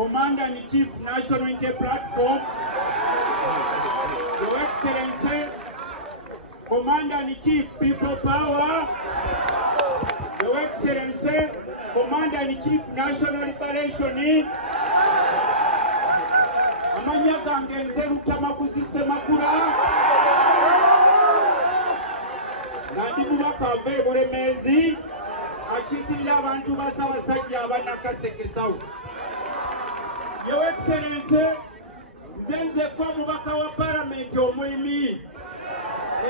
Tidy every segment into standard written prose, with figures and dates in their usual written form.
Commander-in-Chief National Unity Platform, Your Excellency, Commander-in-Chief People Power, Your Excellency, Commander-in-Chief National Liberation, amanya gange nze Lutamaguzi Ssemakula, nandi mubaka ava e Bulemeezi akiikirira abantu ba Ssaabasajja aba Nakaseke South. Your Excellency, nzenzeko omubaka wa Parliament omulimi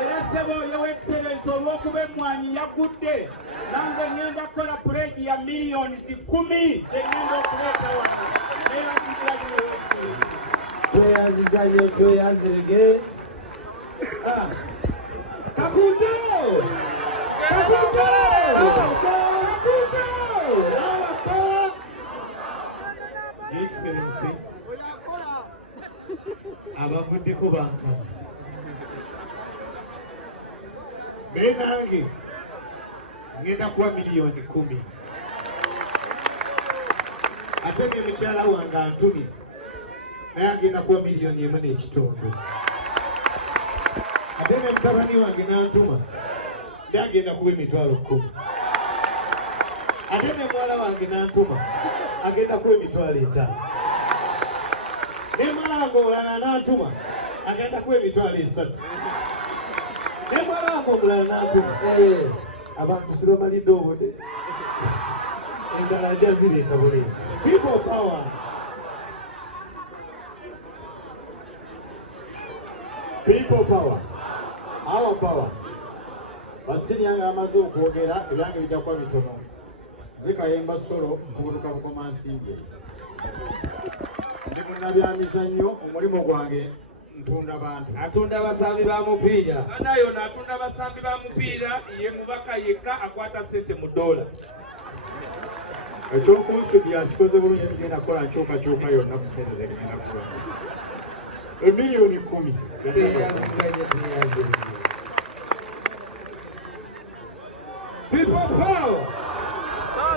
era ssebo Your Excellency olw'okuba emmwanyi yagudde nange ngenda kukola pledge ya millions 10 zengenda okuleetawo. Tweyaziza nnyo, tweyazirege. Kakuto! Kakuto! Kakuto! Your Excellency, abavuddeko bankanze. Naye nange ngenda kuwa miliyoni 10. Ate ne mukyala wange antumye naye agenda kuwa miliyoni 1.5. Ate ne mutabani wange n'antuma naye agenda kuwa emitwalo 10. Ate ne muwala wange n'antuma agenda kuwa emitwalo 5. Ne muwala wange omulala n'antuma agenda kuwa emitwalo 3. Ne muwala wange omulala n'antuma abantu sibamalidde obudde endala ajja zireeta buleesi. People power. People power. Our power. Basinyanga amaze okwogera ebyange bijja kuba bitono. Zikayemba solo kubutuka bukomansimbe. Ndi munnabyamizannyo omulimu gwange ntunda bantu. Atunda abasambi ba mupiira. Nayo natunda abasambi ba mupiira ye mubaka yekka akwata sente mu dola. Ekyokunsubya kikoze bulungi ngenda kukola nkyukakyuka yonna ku sente zegenda kukola. Miliyoni 10. Tweyaziza nnyo, tweyazirege. People power!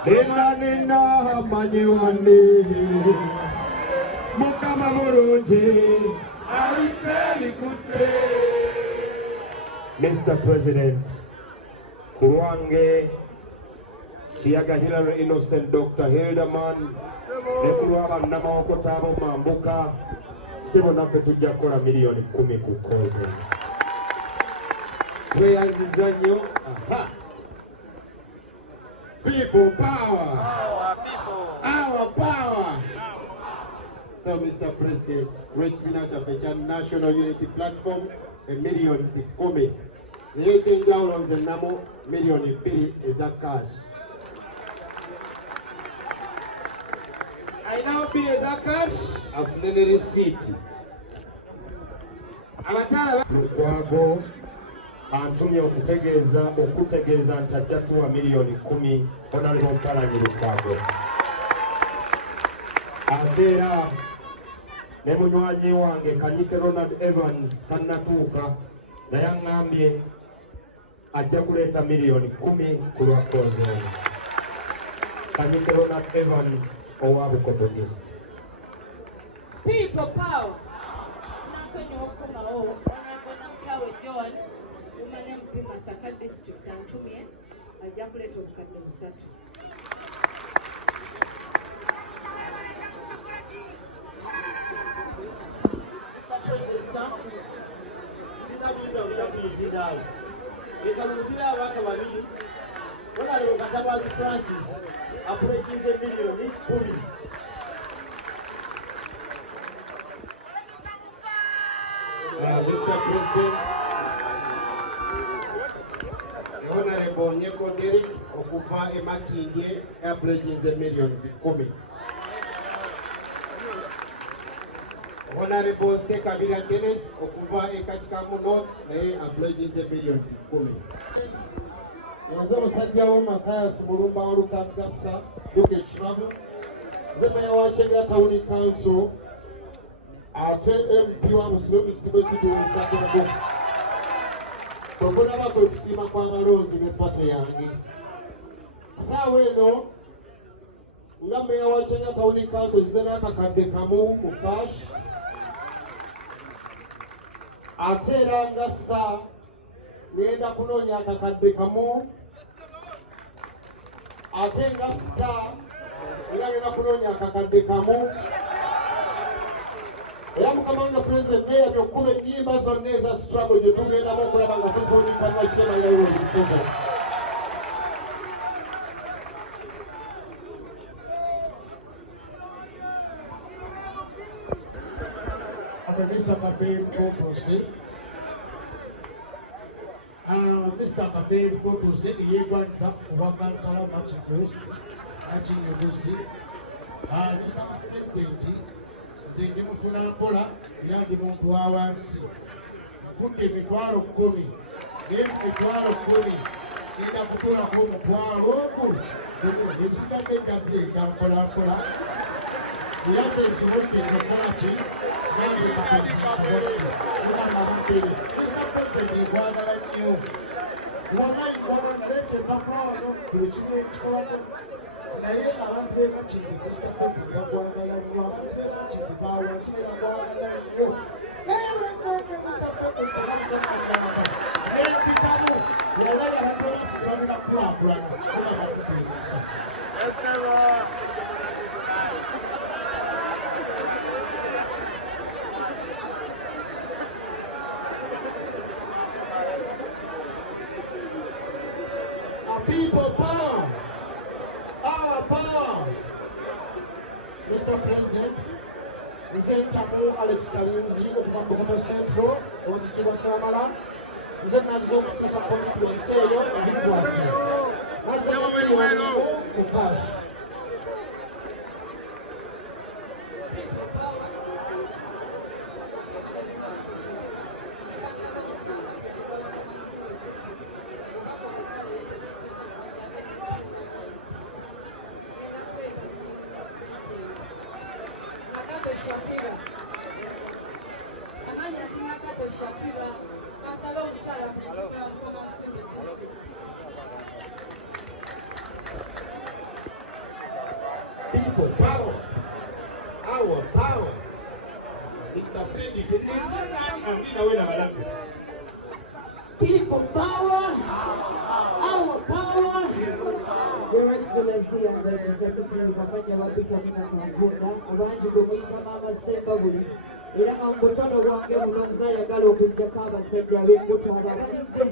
Nena amanye wane Mukama mulungi Alite bikutte. Mr. President, kulwange Kiyaga Hillary Innocent Dr. Hilderman ne kulwaba Namawokota abo Mambuka sibo naffe tujja kukola miliyoni 10 ku koze. Tweyaziza nnyo. People power. Our power. So, Mr. President, Richmond Chafecha National Unity Platform, a million 10. Niye chenjawulo nze namo miliyoni 2 eza cash. Alinawo 2 eza cash, afune ne receipt. Abakyala Lukwago antumye okutegeeza nti ajja tuwa miliyoni 10 Honorable Mpalanyi Lukwago. Ate era ne munywanyi wange Kanyike Ronald Evans tannatuuka naye aŋŋambye ajja kuleeta miliyoni 10 ku lwa koze. Kanyike Ronald Evans owa Bukoto East. People power. Nasonyiwa okukomawo Honorable Namutawe John Woman MP Masaka District antumye ajja kuleeta obukadde 3. Mr. President, sir, sinabuuza obutakuyizindaalo. Leka lutire abantu babiri. Honorable Katabazi Francis apulekinze miliyoni 10. Mr. President, Honorable Onyeko Derek okuva e Makindye apulekinze miliyoni 10. Honorable Sekabira Dennis okuva e Katikamu North naye apulekinze miliyoni 10. Nze musajja wo Mathias Mulumba Olukagasa Luke Kibabu. Nze meya wa Kyengera Town Council ate MP wa Busiro East Musajjabo. Okulaba kwe kusiima kw'amalonzi ne pate yange. Saawa eno nga meya wa Kenya Town Council nzize n'akakadde kamu mu cash. Ate era nga ssa ngenda kunoonya akakadde kamu. Ate nga star era ngenda kunoonya akakadde kamu. Era mukama wange President Mayor by'okkuba ennyimba zonna eza struggle gye tugendamu okulaba nga tufuunikanya Shema Yoweri Museveni. Mr. Kapel for proceed. Mr. Kapel for proceed. He wants up over Kansala much interest. Matching you will see. Mr. President, the Nimufuna Pola, Yandi Montuawansi. Good emitwalo 10. Emitwalo 10. Nenda kutola kwa mutwalo ogu. Ekigambo ekyabye Kampola. Yate ekiwunde n'okolaki nange bakakisibolere kubanga batere Mr. President gwagala nnyo wallahi nalete empapula wano buli kimu ekikolako naye abantu bebakinti Mr. President bagwagala nnyo abantu bebakinti bawansi bagwagala nnyo naye lwennoge Mr. President tebamukonakyaba empitamu wallahi abantu bebasigala bebakulaakulana kuba bakuteesa. People power! Our power! Mr. President, nze ntamu Alex Kalinzi okuva mu Bukoto Central, obuzikirwa Samala. Nze nazze okutuusa constituency eyo bikwase. Nazze n'emiliyoni mu cash. People power, our power. Mr. President, People power, our power. Your Excellency and the Executive Kabanya Wapita Mina Kampunda, Abanji Gomita Mama Semba Wuli, Iranga Mbotono Wange Mulonza Yagalo Kunjakaba Sedia Wengutu Abarinde,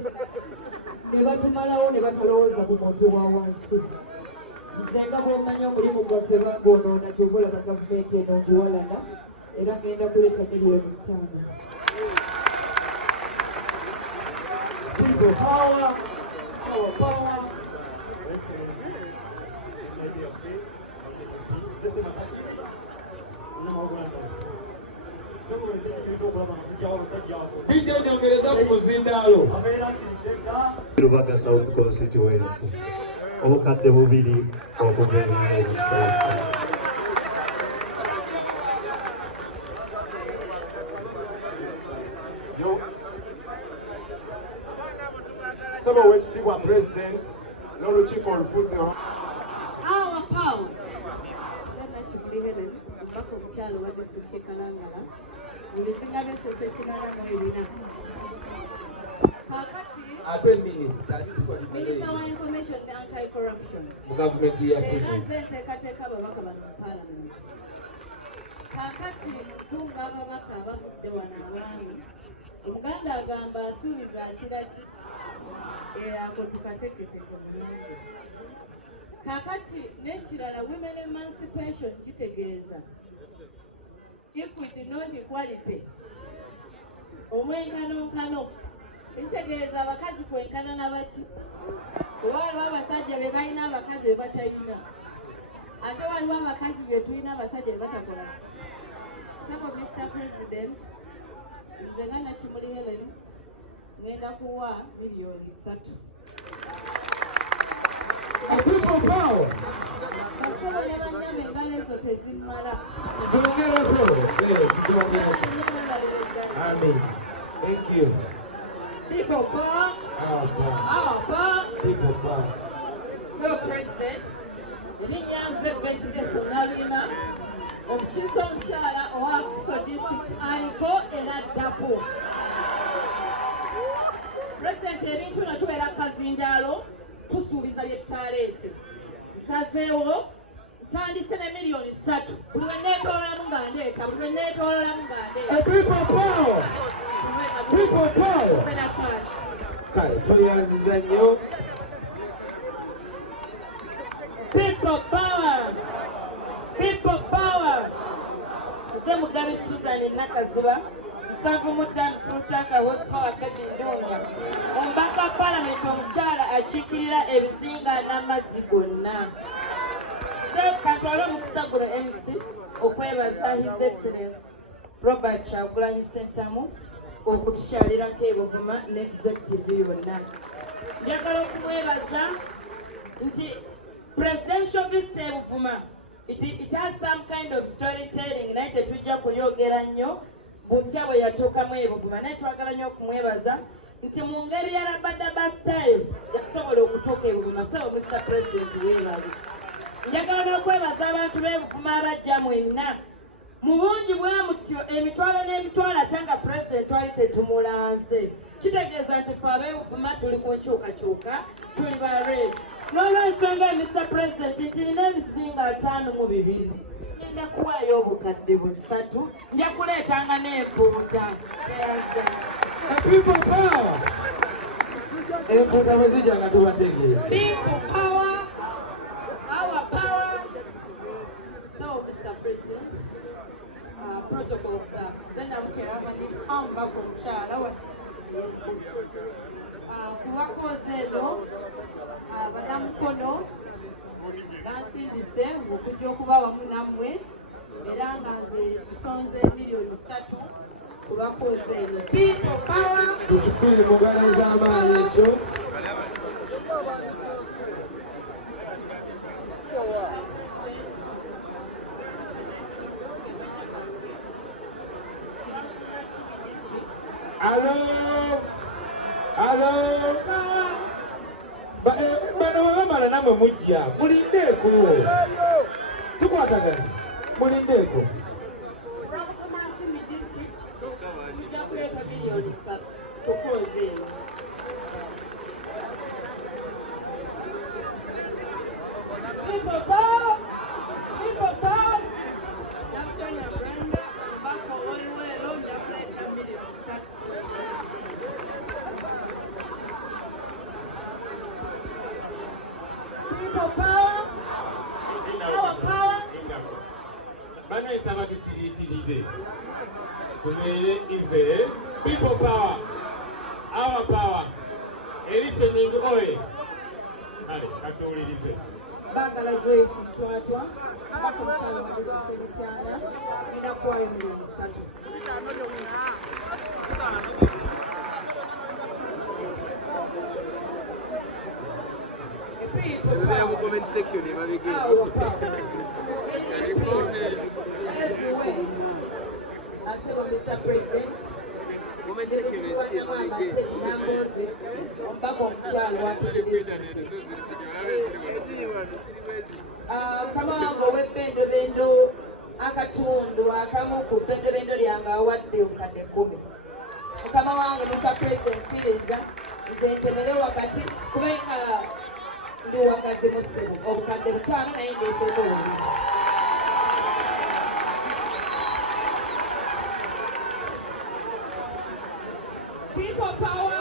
Nebatumala Nebataloza Bumotu Wawansi. Zenga Bomanyo Mulimu Gwafeba Bono na Chobola the government and Onjualanda, Iranga Enda Kuleta Milioni 5. people power, our power. DJ nyongereza ku muzindaalo. Lubaga South Constituency. Obukadde bubiri okuva ebinyonyi. Saba w'ekitiibwa President n'olukiiko olufuuse. Our power. Zena Chibuli Helen, Mbako Mchalo Wadi Suche Kalangala, Ulifinga Sese Chinara Mwilina. Kakati, Minister Minister of Information and Anti-Corruption. Government yes. Teka babaka ba Parliament. Kakati, tunga babaka abafudde wano abaami. Omuganda agamba asuubiza kiraki ako tukateketeke mu maaso. Kakati n'ekirala women emancipation kitegeeza equity not equality. Omwenkanonkano kitegeeza abakazi kwenkana n'abaki. Waliwo abasajja be balina abakazi be batalina. Ate waliwo abakazi be tulina abasajja be batakola. Sako Mr. President, nze nga Nakimuli Helen ngenda kuwa milioni 3. People power. Kasebo ne banyama engalo ezo tezimala. Amen. Thank you. People power. Our power. Our power. People power. So, President, Erinnya nze Betty Nabima, omukiise omukyala owa Akiso District aliko era ddapo. Pulezidenti ebintu bino tubeera kazindaalo tusuubiza bye tutaleete. Nsazeewo ntandise ne miliyoni 3 buli lwe neetoololamu nga ndeeta buli lwe neetoololamu nga ndeeta. People power! People power! Sena cash. Kale tweyanziza nnyo. People power! People power! Nze Mugabi Susan Nakaziba, nsanvu mu ttaano Frutanka Horsepower Kedi Ndunga. Omubaka wa Paalamenti omukyala akiikirira ebizinga n'amazzi gonna. Katwale omukisa guno MC okwebaza His Excellency Robert Kyagulanyi Ssentamu okutukyalirako e Buvuma n'executive yonna. Njagala okumwebaza nti presidential visit e Buvuma it has some kind of storytelling naye tetujja kuyogera nnyo butya bwe yatuukamu e Buvuma naye twagala nnyo okumwebaza nti mu ngeri ya rabadaba style yasobola okutuuka e Buvuma. So Mr. President weebale. Njagala n'okwebaza abantu b'e Buvuma abajja mwenna mu bungi bwe mutyo emitwalo n'emitwalo ate nga President twali tetumulanze. Kitegeeza nti ffe ab'e Buvuma tuli ku nkyukakyuka tuli ba red. N'olw'ensonga Mr. President nti nina ebizinga 52 ngenda kuwaayo obukadde 3 nja kuleetanga n'empuuta. People power! Empuuta bwe zijja nga tubategeeza. People power, our power. So, Mr. President, protocol then I'm going back from Chala. Kuwakozeeno abadamukono bansindise okujja okuba wamu nammwe era nga nze nsonze miliyoni 3 kulwakozeeno. People power! Tukikubiri mu ngalo ez'amaanyi ekyo. Alo! Bano bamala namwe mujja mulindeeko tukwatagana mulindeeko. Tujja kuleeta miliyoni 3 tukozeeno. People power! People power! Nakutonya Brenda, mbako waliwo nja kuleeta miliyoni 3. People power! Our power! Banaisaba tusiriikirire tubeere ize. People power, our power, listening oil. Kale katuwulirize. Bagala Joyce Twatwa bako mukyalo mu disitulikiti y'Emityana ngenda kuwaayo miliyoni 3. Mu comment section ebabigenda. Everywhere. I said, Mr. President, Comment section ebabigenda. Kama wange ow'ebbendobendo akatundu akamu ku bbendobendo lyange awadde obukadde 10. Mukama wange Mr. President kkiriza nze ntemere wakati kubanga ndi wakati mu ssebo obukadde 5 naye ngeeseeko bubiri. People power,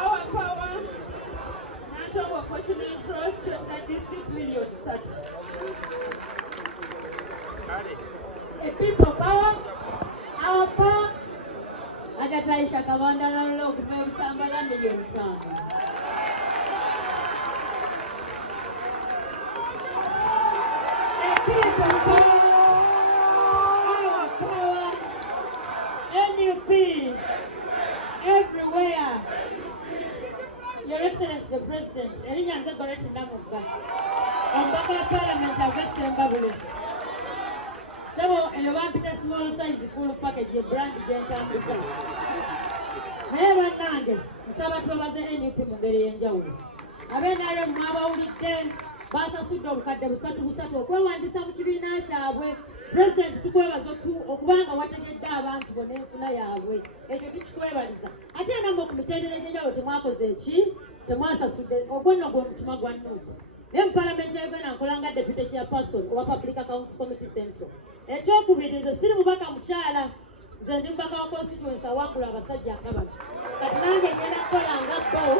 our power. Natural Fortunate Trust, Chestnut District, million 3. A people power, our power. Agataisha Kawanda na Lok Tambala million 5. A people power, our power. NUP. Everywhere. Your Excellency the President, erinnya nze Goreti Namugga, omubaka wa Parliament ava Ssembabule. Sebo eyo bampita small size full package ye brand gyentambuza. Naye bannange nsaba twebaze NUP mu ngeri ey'enjawulo. Ab'NRM mwabawulidde basasudde obukadde 3 okwewandiisa mu kibiina kyabwe. Pulezidenti tukwebaza okubanga wategedde abantu bonna enfuna yaabwe, ekyo tukikwebaliza. Ate namwe ku mitendera egy'enjawulo temwakoze eki, temwasasudde, ogwo nno gwe mutima gwa Nuupu. Naye mu Paalamenti ya Uganda nkola nga Deputy Chairperson owa Public Accounts Committee Central. Ekyokubiri, nze siri mubaka mukyala, nze ndi mubaka wa constituency awangula abasajja nga bano. Kati nange ngenda kukola nga bo